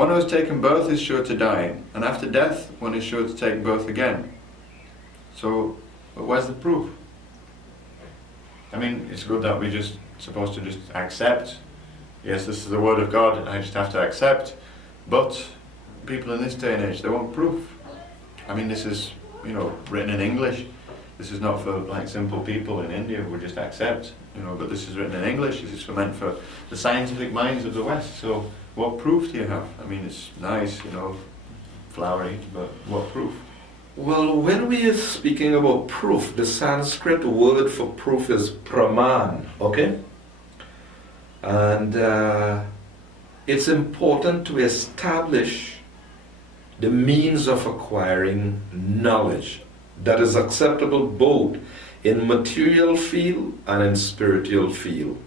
One who has taken birth is sure to die, and after death one is sure to take birth again. So, but where's the proof? I mean, it's good that we're just supposed to just accept. Yes, this is the word of God, and I just have to accept. But people in this day and age, they want proof. I mean, this is, written in English. This is not for like simple people in India who just accept, but this is written in English. This is meant for the scientific minds of the West. So what proof do you have? I mean, it's nice, flowery, but what proof? Well, when we are speaking about proof, the Sanskrit word for proof is praman, okay? And it's important to establish the means of acquiring knowledge that is acceptable both in material field and in spiritual field.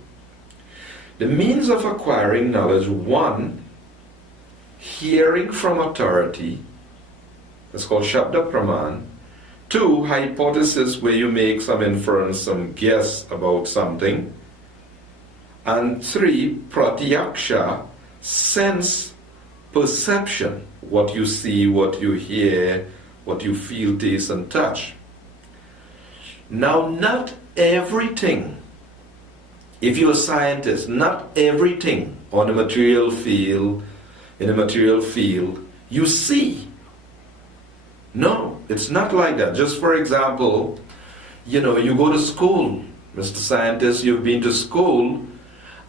The means of acquiring knowledge: 1, hearing from authority, that's called Shabda Praman. 2, hypothesis, where you make some inference, some guess about something. And 3, pratyaksha, sense perception, what you see, what you hear, what you feel, taste, and touch. Now, not everything, if you're a scientist, not everything on the material field, in the material field, you see. No, it's not like that. Just for example, you go to school, Mr. Scientist, you've been to school,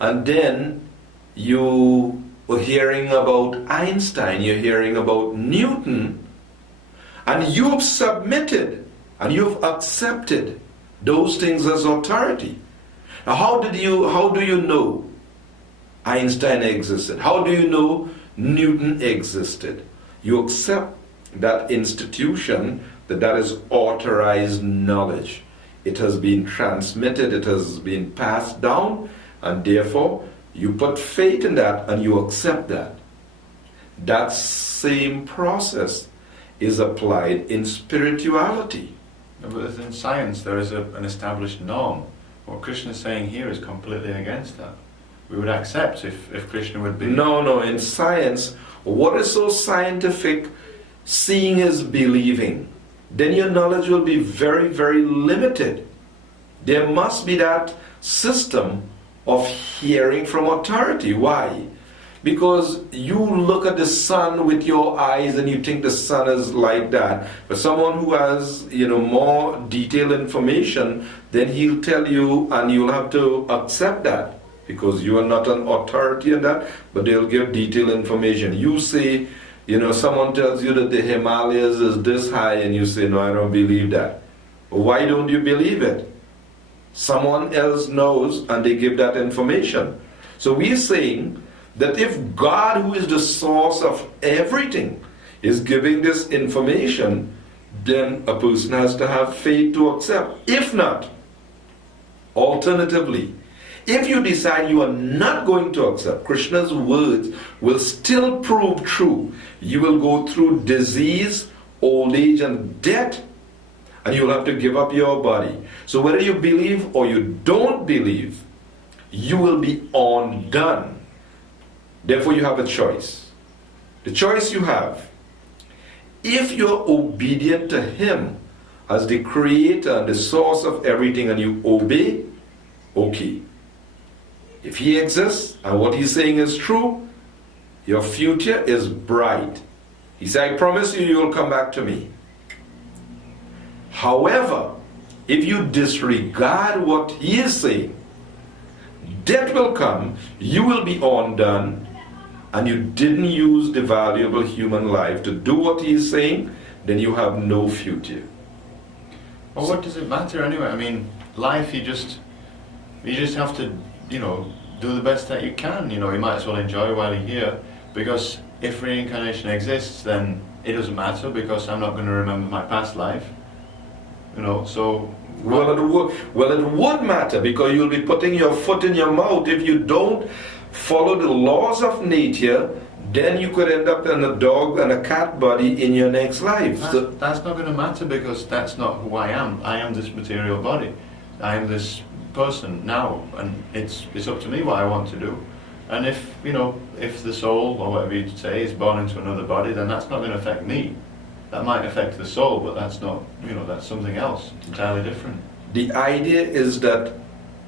and then you are hearing about Einstein, you're hearing about Newton, and you've submitted and you've accepted those things as authority. Now, how do you know Einstein existed? How do you know Newton existed? You accept that institution, that is authorized knowledge. It has been transmitted, it has been passed down, and therefore you put faith in that and you accept that. That same process is applied in spirituality. But in science there is an established norm. What Krishna is saying here is completely against that. We would accept if Krishna would be... No, in science, what is so scientific? Seeing is believing. Then your knowledge will be very, very limited. There must be that system of hearing from authority. Why? Because you look at the sun with your eyes and you think the sun is like that. But someone who has, more detailed information, then he'll tell you and you'll have to accept that. Because you are not an authority in that, but they'll give detailed information. You say, someone tells you that the Himalayas is this high and you say, no, I don't believe that. Why don't you believe it? Someone else knows and they give that information. So we're saying that if God, who is the source of everything, is giving this information, then a person has to have faith to accept. If not, alternatively, if you decide you are not going to accept, Krishna's words will still prove true. You will go through disease, old age, and death, and you'll have to give up your body. So whether you believe or you don't believe, you will be undone. Therefore you have a choice. The choice you have, if you're obedient to Him as the creator and the source of everything and you obey, okay. If He exists and what He's saying is true, your future is bright. He said, I promise you, you will come back to me. However, if you disregard what He is saying, death will come, you will be undone, and you didn't use the valuable human life to do what He is saying, then you have no future. Well, what does it matter anyway? I mean, life, you just have to, do the best that you can. You might as well enjoy while you're here, because if reincarnation exists, then it doesn't matter, because I'm not going to remember my past life. So... Well, it would matter, because you'll be putting your foot in your mouth if you don't follow the laws of nature. Then you could end up in a dog and a cat body in your next life. That's not going to matter, because that's not who I am. I am this material body. I am this person now, and it's up to me what I want to do. And if, if the soul, or whatever you'd say, is born into another body, then that's not going to affect me. That might affect the soul, but that's not, that's something else, entirely different. The idea is that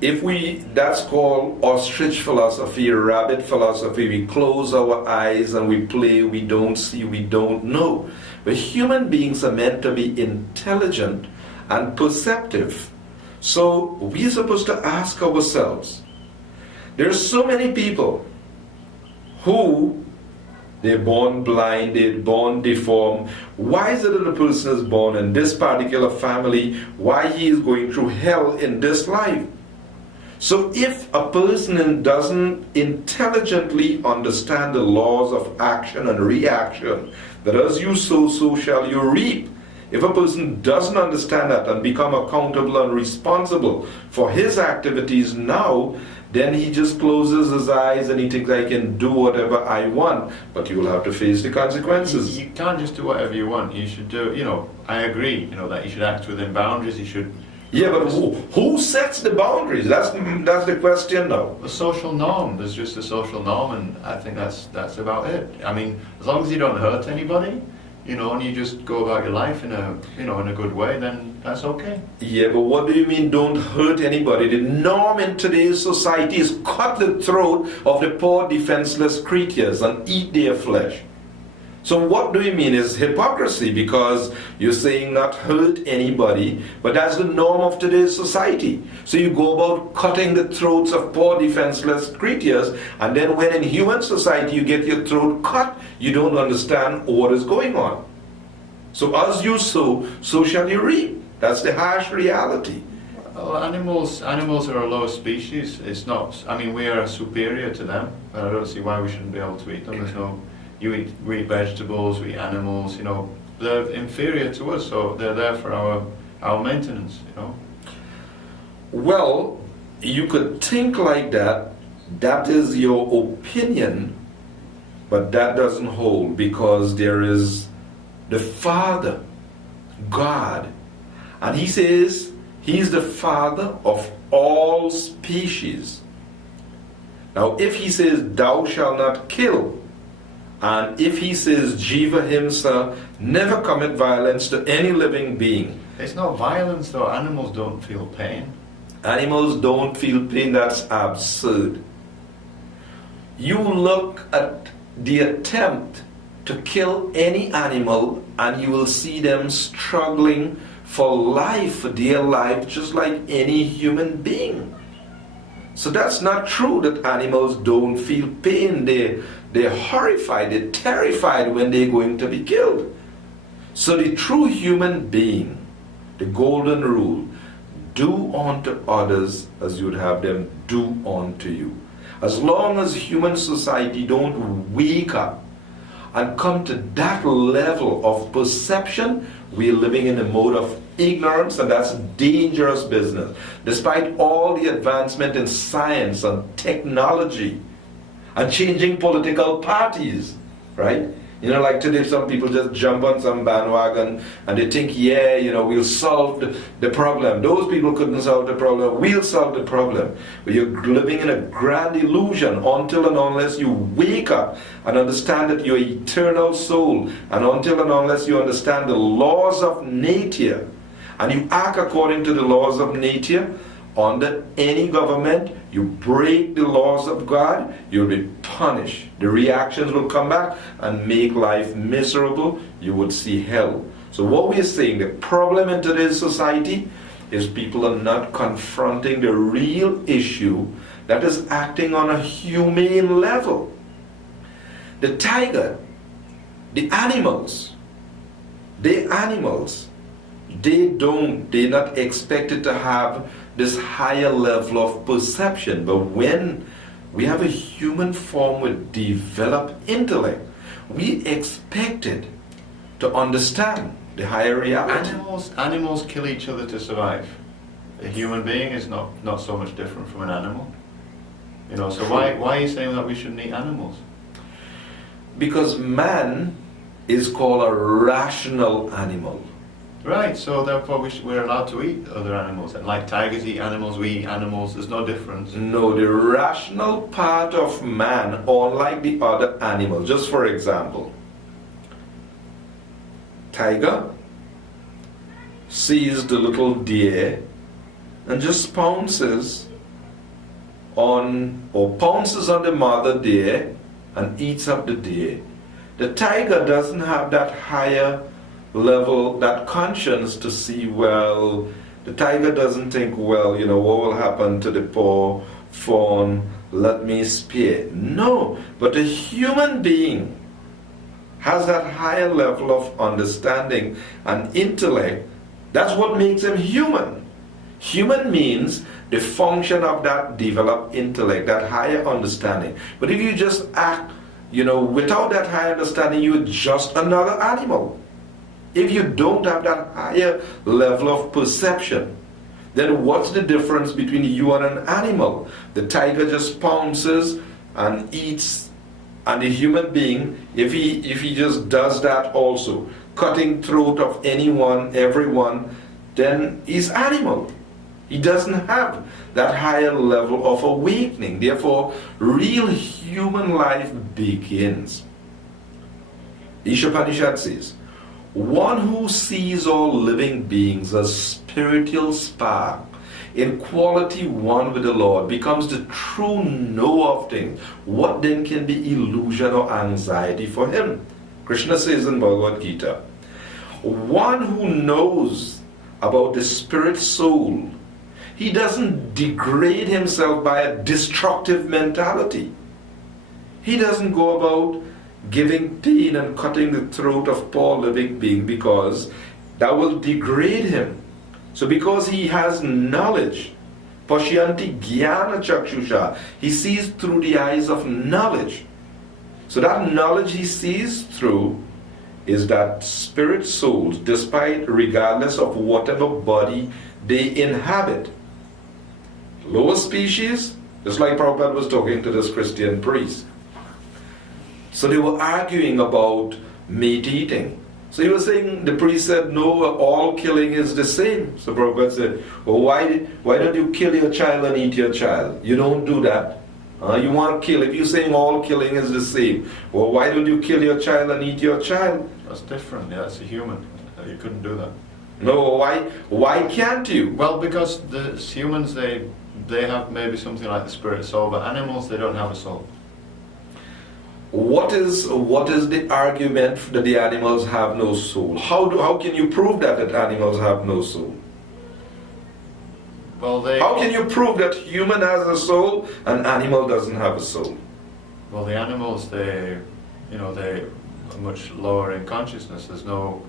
that's called ostrich philosophy, rabbit philosophy. We close our eyes and we play, we don't see, we don't know. But human beings are meant to be intelligent and perceptive. So we're supposed to ask ourselves, there's so many people who they're born blind, they're born deformed. Why is it that a person is born in this particular family? Why he is going through hell in this life? So if a person doesn't intelligently understand the laws of action and reaction, that as you sow, so shall you reap. If a person doesn't understand that and become accountable and responsible for his activities now, then he just closes his eyes and he thinks, I can do whatever I want, but you will have to face the consequences. You can't just do whatever you want. You should do, I agree, that you should act within boundaries. You should. Yeah, but who sets the boundaries? That's the question now. The social norm. There's just a social norm, and I think that's about it. I mean, as long as you don't hurt anybody, and you just go about your life in a good way, then that's okay. Yeah, but what do you mean don't hurt anybody? The norm in today's society is cut the throat of the poor defenseless creatures and eat their flesh. So what do you mean is hypocrisy, because you're saying not hurt anybody, but that's the norm of today's society. So you go about cutting the throats of poor defenseless creatures, and then when in human society you get your throat cut, you don't understand what is going on. So as you sow, so shall you reap. That's the harsh reality. Well, animals are a lower species. It's not, we are superior to them, but I don't see why we shouldn't be able to eat them. We eat vegetables, we eat animals, they're inferior to us, so they're there for our maintenance, Well, you could think like that. That is your opinion, but that doesn't hold, because there is the Father, God, and He says He's the Father of all species. Now, if He says, thou shalt not kill, and if He says, Jiva Himsa, never commit violence to any living being. It's not violence though. Animals don't feel pain. Animals don't feel pain. That's absurd. You look at the attempt to kill any animal and you will see them struggling for life, for dear life, just like any human being. So that's not true that animals don't feel pain. They're horrified, they're terrified when they're going to be killed. So the true human being, the golden rule, do unto others as you would have them do unto you. As long as human society don't wake up and come to that level of perception, we're living in a mode of ignorance, and that's dangerous business. Despite all the advancement in science and technology and changing political parties, right? Like today some people just jump on some bandwagon and they think, we'll solve the problem. Those people couldn't solve the problem, we'll solve the problem. But you're living in a grand illusion until and unless you wake up and understand that you're an eternal soul, and until and unless you understand the laws of nature, and you act according to the laws of nature. Under any government, you break the laws of God, you'll be punished. The reactions will come back and make life miserable. You would see hell. So what we're saying, the problem in today's society is people are not confronting the real issue that is acting on a humane level. The tiger, the animals, they're not expected to have this higher level of perception. But when we have a human form with developed intellect, we expected to understand the higher reality. Animals kill each other to survive. A human being is not so much different from an animal. So why are you saying that we shouldn't eat animals? Because man is called a rational animal. Right, so therefore we're allowed to eat other animals. And like tigers eat animals, we eat animals, there's no difference. No, the rational part of man, unlike the other animals. Just for example, tiger sees the little deer and just pounces on the mother deer and eats up the deer. The tiger doesn't have that higher level, that conscience to see, well, the tiger doesn't think, well, what will happen to the poor fawn, let me spare. No, but a human being has that higher level of understanding and intellect. That's what makes him human. Human means the function of that developed intellect, that higher understanding. But if you just act, without that higher understanding, you're just another animal. If you don't have that higher level of perception, then what's the difference between you and an animal? The tiger just pounces and eats, and the human being, if he just does that also, cutting throat of anyone, everyone, then he's animal. He doesn't have that higher level of awakening. Therefore, real human life begins. Ishopanishad says, one who sees all living beings as spiritual spark, in quality one with the Lord, becomes the true knower of things. What then can be illusion or anxiety for him? Krishna says in Bhagavad Gita, one who knows about the spirit soul, he doesn't degrade himself by a destructive mentality. He doesn't go about giving pain and cutting the throat of poor living being, because that will degrade him. So because he has knowledge, Pashyanti Jnana Chakshusha, he sees through the eyes of knowledge. So that knowledge he sees through is that spirit souls, regardless of whatever body they inhabit. Lower species, just like Prabhupada was talking to this Christian priest. So they were arguing about meat eating. So he was saying, the priest said, no, all killing is the same. So Prabhupada said, well, why don't you kill your child and eat your child? You don't do that. You want to kill. If you're saying all killing is the same, well, why don't you kill your child and eat your child? That's different. Yeah, that's a human. You couldn't do that. No, why can't you? Well, because the humans, they have maybe something like the spirit soul, but animals, they don't have a soul. What is the argument that the animals have no soul? How can you prove that animals have no soul? Well, how can you prove that human has a soul and animal doesn't have a soul? Well, the animals, they are much lower in consciousness. There's no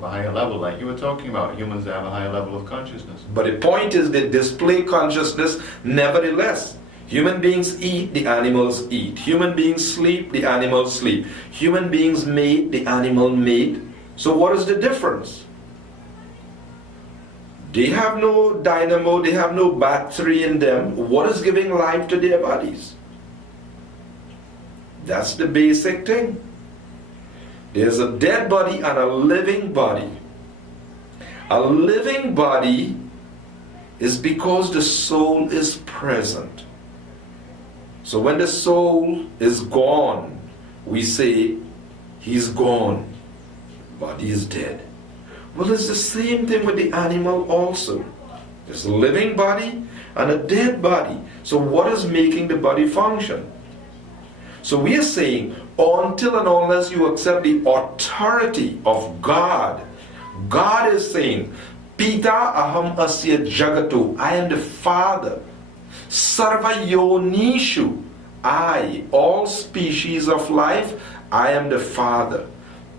higher level. Like you were talking about, humans, they have a higher level of consciousness. But the point is they display consciousness nevertheless. Human beings eat, the animals eat. Human beings sleep, the animals sleep. Human beings mate, the animal mate. So what is the difference? They have no dynamo, they have no battery in them. What is giving life to their bodies? That's the basic thing. There's a dead body and a living body. A living body is because the soul is present. So when the soul is gone, we say, he's gone, body is dead. Well, it's the same thing with the animal also. There's a living body and a dead body. So what is making the body function? So we are saying, until and unless you accept the authority of God, God is saying, Pita aham asya jagato, I am the Father. Sarva yonishu, I, all species of life, I am the Father.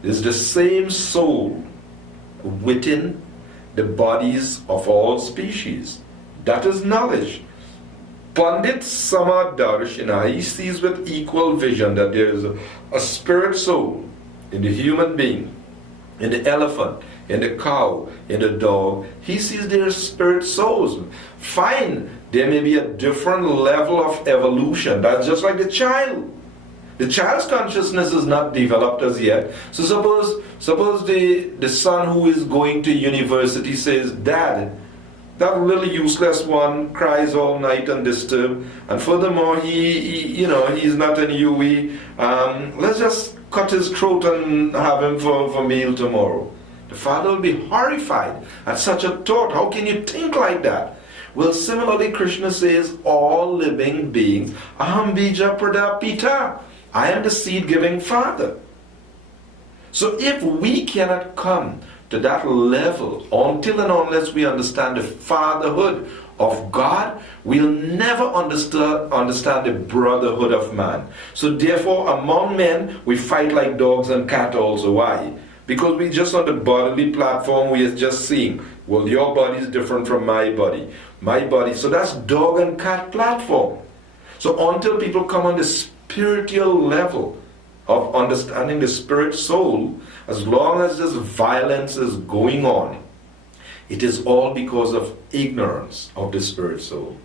There's the same soul within the bodies of all species. That is knowledge. Pandit Samadarshina, he sees with equal vision that there is a spirit soul in the human being, in the elephant, in the cow, in the dog. He sees their spirit souls. Fine, there may be a different level of evolution. That's just like the child. The child's consciousness is not developed as yet. So suppose the son who is going to university says, Dad, that really useless one cries all night and disturbed, and furthermore he's not in UE. Let's just cut his throat and have him for meal tomorrow. The father will be horrified at such a thought. How can you think like that? Well, similarly, Krishna says, all living beings, aham bija pradapita. I am the seed-giving Father. So if we cannot come to that level until and unless we understand the fatherhood of God, we'll never understand the brotherhood of man. So therefore, among men, we fight like dogs and cats also. Why? Because we just on the bodily platform, we are just seeing, well, your body is different from my body. My body. So that's dog and cat platform. So until people come on the spiritual level of understanding the spirit soul, as long as this violence is going on, it is all because of ignorance of the spirit soul.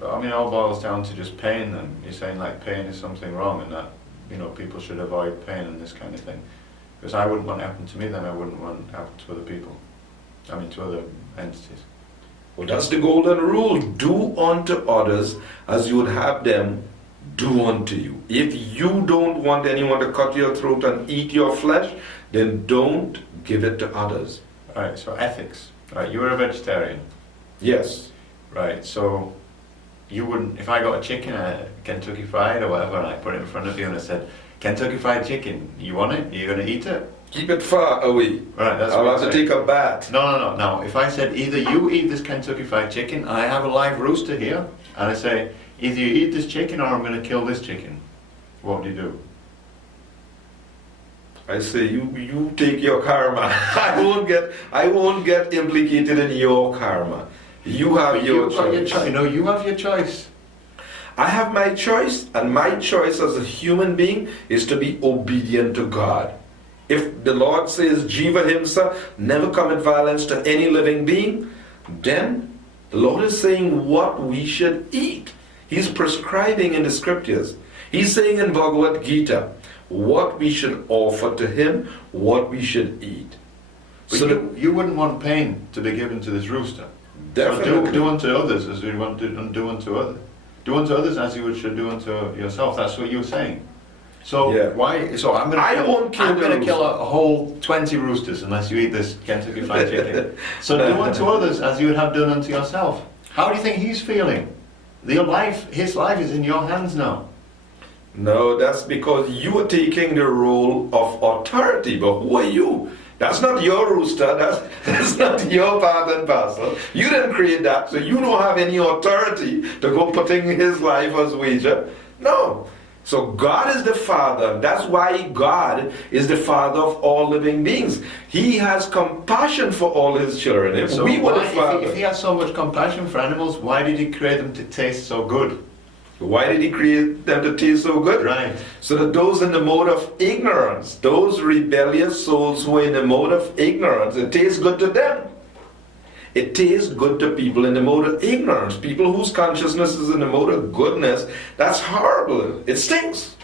Well, I mean, it all boils down to just pain then. You're saying like pain is something wrong and that, people should avoid pain and this kind of thing. Because I wouldn't want it to happen to me, then I wouldn't want it to happen to other people. I mean, to other entities. Well, that's the golden rule. Do unto others as you would have them do unto you. If you don't want anyone to cut your throat and eat your flesh, then don't give it to others. Right, so ethics. Right, you were a vegetarian. Yes. Right, so you wouldn't, if I got a chicken, a Kentucky Fried or whatever, and I put it in front of you and I said, Kentucky Fried Chicken, you want it? Are you going to eat it? Keep it far away. Right, that's I'll what have to take a bath. No. Now, if I said, either you eat this Kentucky Fried Chicken, and I have a live rooster here, and I say, either you eat this chicken or I'm going to kill this chicken, what would you do? I say, you take your karma. I won't get implicated in your karma. You have your choice. You have your choice. I have my choice, and my choice as a human being is to be obedient to God. If the Lord says, Jiva Himsa, never commit violence to any living being, then the Lord is saying what we should eat. He's prescribing in the scriptures. He's saying in Bhagavad Gita what we should offer to Him, what we should eat. But so you wouldn't want pain to be given to this rooster. Definitely. So do unto others as you want to do unto others. Do unto others as you should do unto yourself. That's what you're saying. So yeah. Why? So I'm going to kill a whole 20 roosters unless you eat this Kentucky Fried Chicken. So do unto others as you would have done unto yourself. How do you think he's feeling? His life is in your hands now. No, that's because you are taking the role of authority. But who are you? That's not your rooster. That's not your part and parcel. You didn't create that, so you don't have any authority to go putting his life as wager. No. So God is the Father. That's why God is the Father of all living beings. He has compassion for all His children. If He has so much compassion for animals, why did He create them to taste so good? Why did He create them to taste so good? Right. So that those in the mode of ignorance, those rebellious souls who are in the mode of ignorance, it tastes good to them. It tastes good to people in the mode of ignorance. People whose consciousness is in the mode of goodness, that's horrible. It stinks.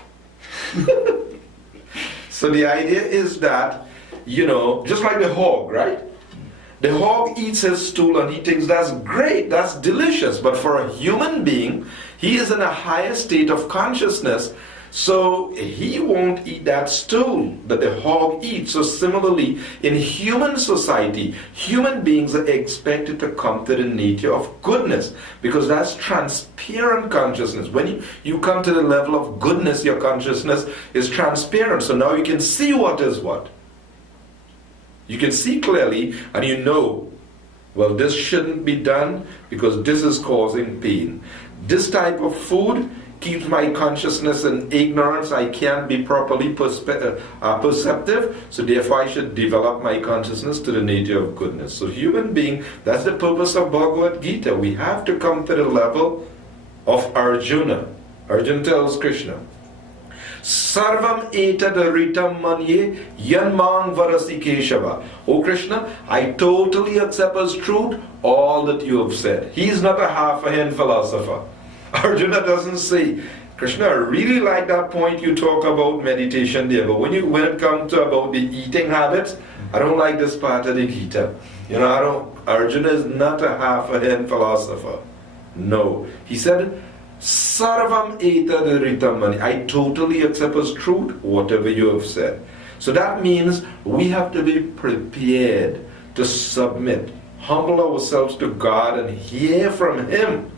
So the idea is that, just like the hog, right? The hog eats his stool and he thinks that's great, that's delicious. But for a human being, he is in a higher state of consciousness, so he won't eat that stool that the hog eats. So similarly, in human society, human beings are expected to come to the nature of goodness, because that's transparent consciousness. When you come to the level of goodness, your consciousness is transparent. So now you can see what is what. You can see clearly and you know, well, this shouldn't be done because this is causing pain. This type of food keeps my consciousness in ignorance. I can't be properly perceptive, so therefore I should develop my consciousness to the nature of goodness. So human being, that's the purpose of Bhagavad Gita. We have to come to the level of Arjuna. Arjuna tells Krishna, Sarvam etadaritam manye yanmang varasi keshava. O Krishna, I totally accept as truth all that you have said. He's not a half-a-hand philosopher. Arjuna doesn't say, Krishna, I really like that point you talk about meditation there, but when it comes to about the eating habits, I don't like this part of the Gita. Arjuna is not a half-a-head philosopher. No. He said, Sarvam etad ritamani. I totally accept as truth whatever you have said. So that means we have to be prepared to submit, humble ourselves to God and hear from Him.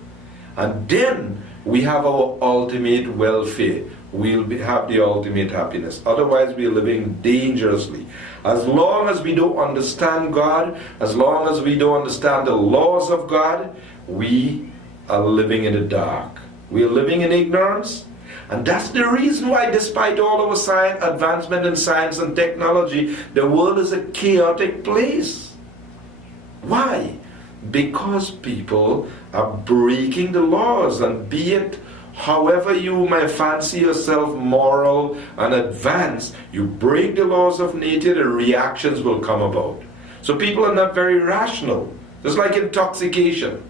And then we have our ultimate welfare. We'll have the ultimate happiness. Otherwise, we're living dangerously. As long as we don't understand God, as long as we don't understand the laws of God, we are living in the dark. We are living in ignorance. And that's the reason why, despite all our advancement in science and technology, the world is a chaotic place. Why? Because people are breaking the laws, and be it however you may fancy yourself moral and advanced, you break the laws of nature, the reactions will come about. So people are not very rational. Just like intoxication.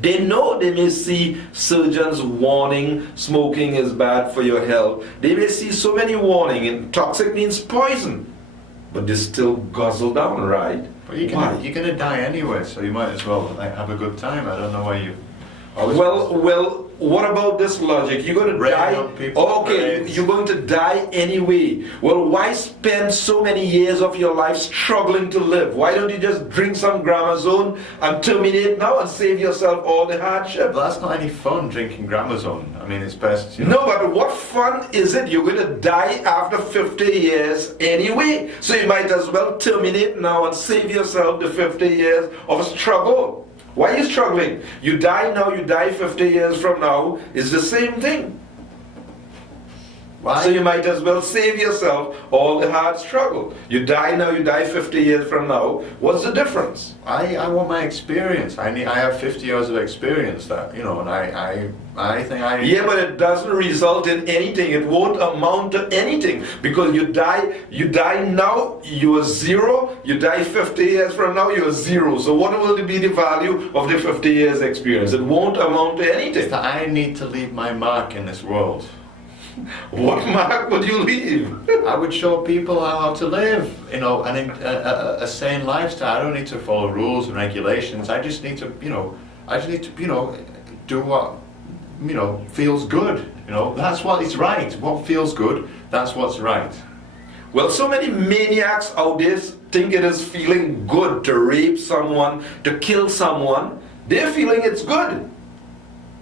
They know they may see surgeons warning smoking is bad for your health. They may see so many warning, toxic means poison. But they still guzzle down, right? But you're going to die anyway, so you might as well have a good time. I don't know why you... Well, what about this logic? You're going to die. Okay, you're going to die anyway. Well, why spend so many years of your life struggling to live? Why don't you just drink some Gramazone and terminate now and save yourself all the hardship? Well, that's not any fun, drinking Gramazone. I mean, it's best, No, but what fun is it? You're going to die after 50 years anyway. So you might as well terminate now and save yourself the 50 years of struggle. Why are you struggling? You die now, you die 50 years from now, it's the same thing. Why? So you might as well save yourself all the hard struggle. You die now, you die 50 years from now. What's the difference? I want my experience. I have 50 years of experience that, and I think I... Yeah, but it doesn't result in anything. It won't amount to anything. Because you die now, you are zero. You die 50 years from now, you are zero. So what will be the value of the 50 years experience? It won't amount to anything. It's that I need to leave my mark in this world. What mark would you leave? I would show people how to live, a sane lifestyle. I don't need to follow rules and regulations. I just need to, do what, feels good. That's what is right. What feels good, that's what's right. Well, so many maniacs out there think it is feeling good to rape someone, to kill someone. They're feeling it's good.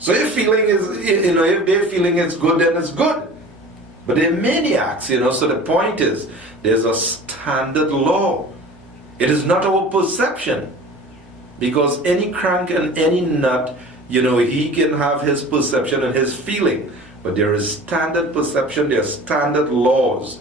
So if feeling is, if they're feeling it's good, then it's good. But they're maniacs, so the point is, there's a standard law. It is not our perception. Because any crank and any nut, he can have his perception and his feeling. But there is standard perception, there are standard laws.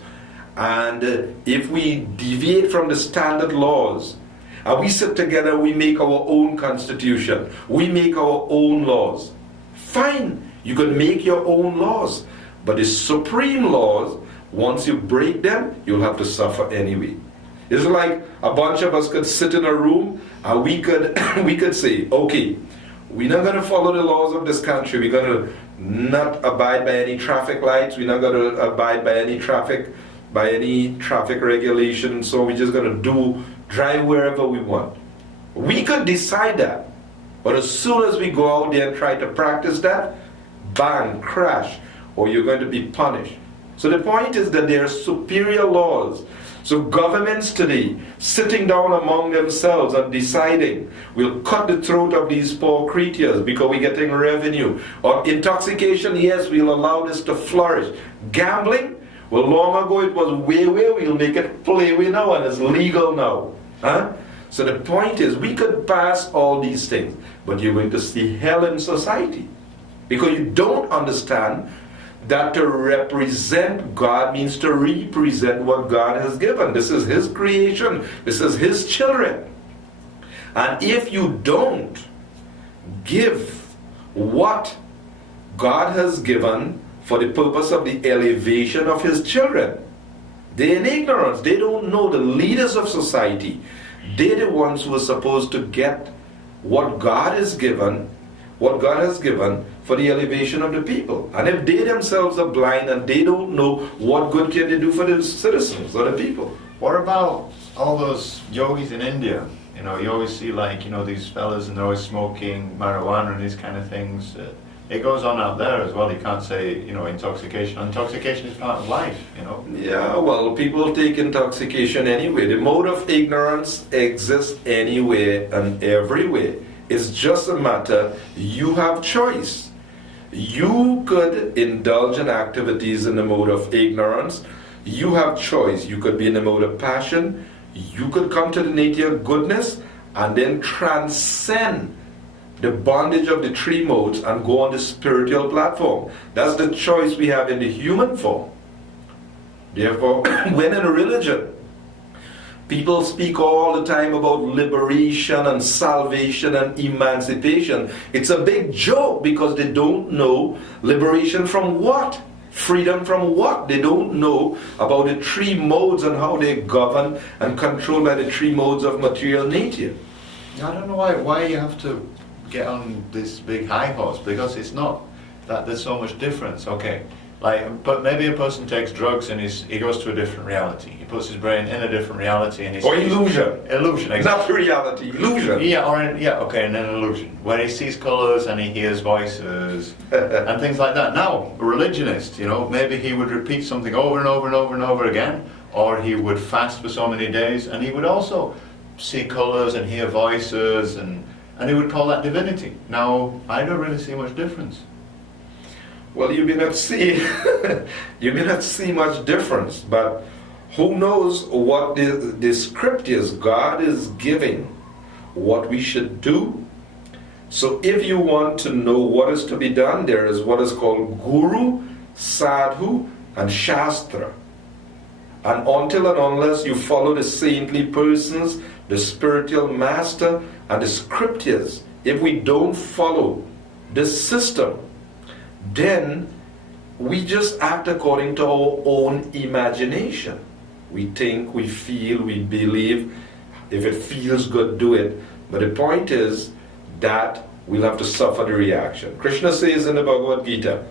And if we deviate from the standard laws, and we sit together, we make our own constitution, we make our own laws. Fine, you can make your own laws, but the supreme laws, once you break them, you'll have to suffer anyway. It's like a bunch of us could sit in a room and we could say, okay, we're not going to follow the laws of this country. We're going to not abide by any traffic lights. We're not going to abide by any traffic regulation. So we're just going to drive wherever we want. We could decide that. But as soon as we go out there and try to practice that, bang, crash, or you're going to be punished. So the point is that there are superior laws. So governments today, sitting down among themselves and deciding, we'll cut the throat of these poor creatures because we're getting revenue. Or intoxication, yes, we'll allow this to flourish. Gambling, well, long ago it was way, we'll make it play way now and it's legal now. Huh? So the point is, we could pass all these things, but you're going to see hell in society. Because you don't understand that to represent God means to represent what God has given. This is His creation. This is His children. And if you don't give what God has given for the purpose of the elevation of His children, they're in ignorance. They don't know the leaders of society. They're the ones who are supposed to get what God has given, what God has given for the elevation of the people. And if they themselves are blind and they don't know, what good can they do for the citizens or the people? What about all those yogis in India? You know, you always see like, you know, these fellas and they're always smoking marijuana and these kind of things. It goes on out there as well. You can't say, you know, intoxication. Intoxication is part of life, you know. Yeah, well, people take intoxication anyway. The mode of ignorance exists anywhere and everywhere. It's just a matter, you have choice. You could indulge in activities in the mode of ignorance. You have choice. You could be in the mode of passion. You could come to the nature of goodness and then transcend the bondage of the three modes and go on the spiritual platform. That's the choice we have in the human form. Therefore, when in a religion, people speak all the time about liberation and salvation and emancipation. It's a big joke because they don't know liberation from what? Freedom from what? They don't know about the three modes and how they're governed and controlled by the three modes of material nature. I don't know why you have to get on this big high horse, because it's not that there's so much difference. Okay, like, but maybe a person takes drugs and he goes to a different reality. He puts his brain in a different reality and or illusion. Illusion, exactly. Not reality, illusion. Yeah, okay, and an illusion where he sees colours and he hears voices and things like that. Now, a religionist, you know, maybe he would repeat something over and over and over and over again, or he would fast for so many days, and he would also see colours and hear voices, and he would call that divinity. Now, I don't really see much difference. Well, you may not see, you may not see much difference, but who knows what the scriptures God is giving, what we should do. So if you want to know what is to be done, there is what is called Guru, Sadhu, and Shastra. And until and unless you follow the saintly persons, the spiritual master, and the scriptures, if we don't follow this system, then we just act according to our own imagination. We think, we feel, we believe. If it feels good, do it. But the point is that we'll have to suffer the reaction. Krishna says in the Bhagavad Gita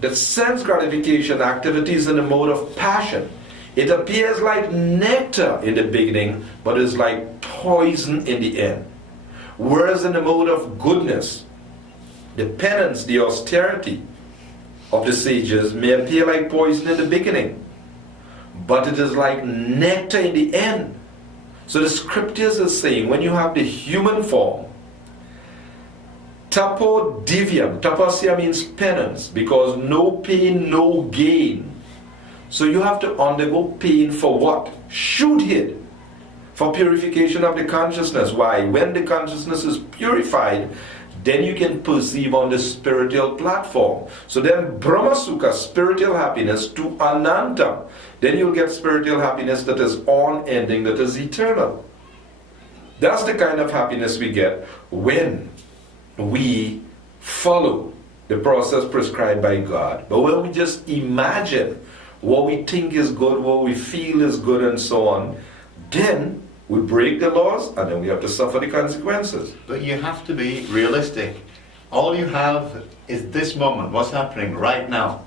that sense gratification activities in the mode of passion, it appears like nectar in the beginning, but is like poison in the end. Whereas in the mode of goodness, the penance, the austerity of the sages may appear like poison in the beginning, but it is like nectar in the end. So the scriptures are saying when you have the human form, tapo divyam, tapasya means penance, because no pain, no gain. So you have to undergo pain for what? Shoot hit. For purification of the consciousness. Why? When the consciousness is purified, then you can perceive on the spiritual platform. So then Brahmasukha, spiritual happiness, to Anantam. Then you'll get spiritual happiness that is unending, that is eternal. That's the kind of happiness we get when we follow the process prescribed by God. But when we just imagine what we think is good, what we feel is good, and so on, then we break the laws and then we have to suffer the consequences. But you have to be realistic. All you have is this moment, what's happening right now.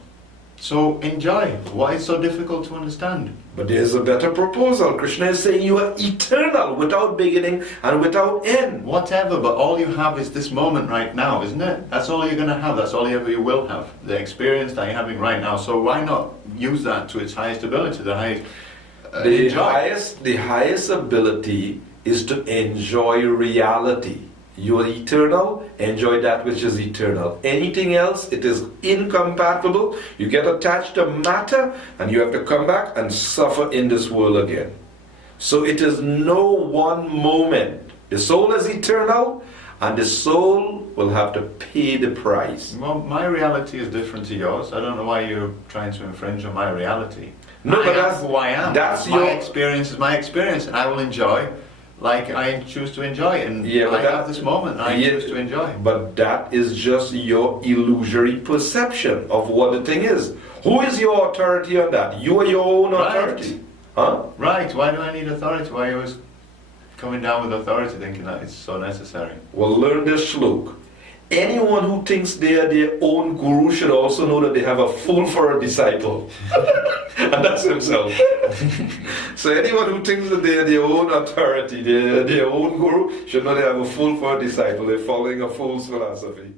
So enjoy. Why is it so difficult to understand? But there's a better proposal. Krishna is saying you are eternal, without beginning and without end. Whatever, but all you have is this moment right now, isn't it? That's all you're going to have. That's all you will have. The experience that you're having right now. So why not use that to its highest ability, the highest... The highest ability is to enjoy reality. You are eternal, enjoy that which is eternal. Anything else, it is incompatible. You get attached to matter and you have to come back and suffer in this world again. So it is no one moment. The soul is eternal and the soul will have to pay the price. Well, my reality is different to yours. I don't know why you're trying to infringe on my reality. No, but that's who I am. That's my experience is my experience, and I will enjoy like I choose to enjoy it. And I have this moment, and I choose to enjoy. But that is just your illusory perception of what the thing is. Who is your authority on that? You are your own authority. Huh? Right. Why do I need authority? Why are you always coming down with authority thinking that it's so necessary? Well, learn this shlok. anyone who thinks they are their own guru should also know that they have a fool for a disciple. And that's himself. So anyone who thinks that they are their own authority, they are their own guru, should know they have a fool for a disciple. They're following a fool's philosophy.